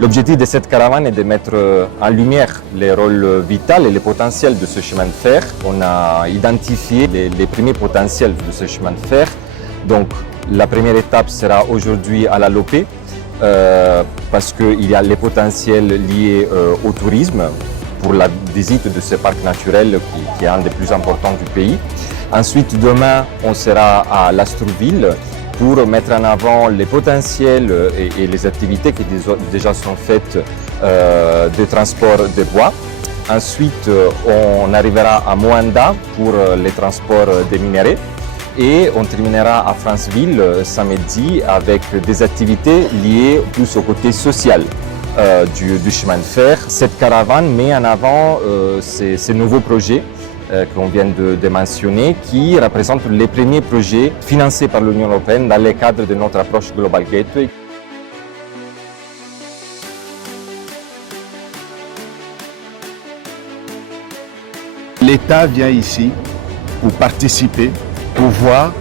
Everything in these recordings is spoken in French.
L'objectif de cette caravane est de mettre en lumière les rôles vitaux et les potentiels de ce chemin de fer. On a identifié les premiers potentiels de ce chemin de fer. Donc la première étape sera aujourd'hui à la Lopé, parce qu'il y a les potentiels liés au tourisme pour la visite de ce parc naturel qui est un des plus importants du pays. Ensuite, demain, on sera à Lastrouville pour mettre en avant les potentiels et les activités qui déjà sont faites de transport de bois. Ensuite, on arrivera à Moanda pour les transports des minéraux. Et on terminera à Franceville samedi avec des activités liées plus au côté social du chemin de fer. Cette caravane met en avant ces nouveaux projets qu'on vient de mentionner, qui représentent les premiers projets financés par l'Union européenne dans le cadre de notre approche Global Gateway. L'État vient ici pour participer, pour voir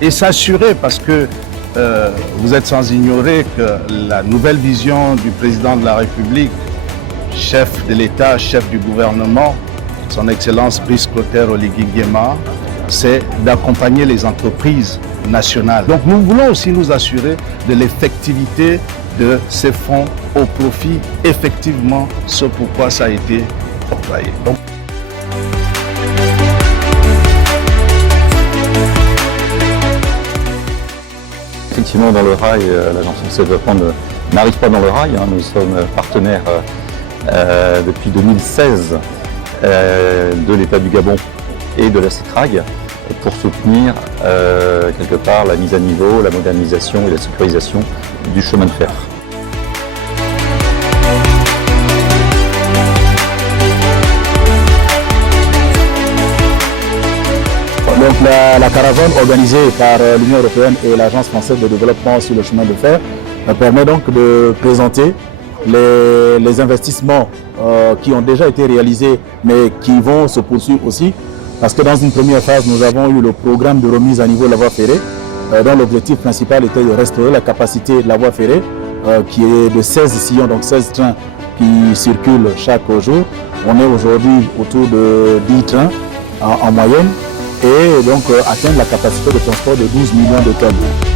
et s'assurer, parce que vous êtes sans ignorer que la nouvelle vision du président de la République, chef de l'État, chef du gouvernement, son Excellence Brice Clotaire Oligui Nguema, c'est d'accompagner les entreprises nationales. Donc nous voulons aussi nous assurer de l'effectivité de ces fonds au profit, effectivement, ce pourquoi ça a été octroyé. Donc, effectivement, dans le rail, l'Agence française de développement n'arrive pas dans le rail. Nous sommes partenaires depuis 2016 de l'État du Gabon et de la CITRAG pour soutenir quelque part la mise à niveau, la modernisation et la sécurisation du chemin de fer. Donc la caravane organisée par l'Union européenne et l'Agence française de développement sur le chemin de fer permet donc de présenter les investissements qui ont déjà été réalisés mais qui vont se poursuivre aussi. Parce que dans une première phase, nous avons eu le programme de remise à niveau de la voie ferrée dont l'objectif principal était de restaurer la capacité de la voie ferrée qui est de 16 sillons, donc 16 trains qui circulent chaque jour. On est aujourd'hui autour de 10 trains en moyenne, et donc atteindre la capacité de transport de 12 millions de tonnes.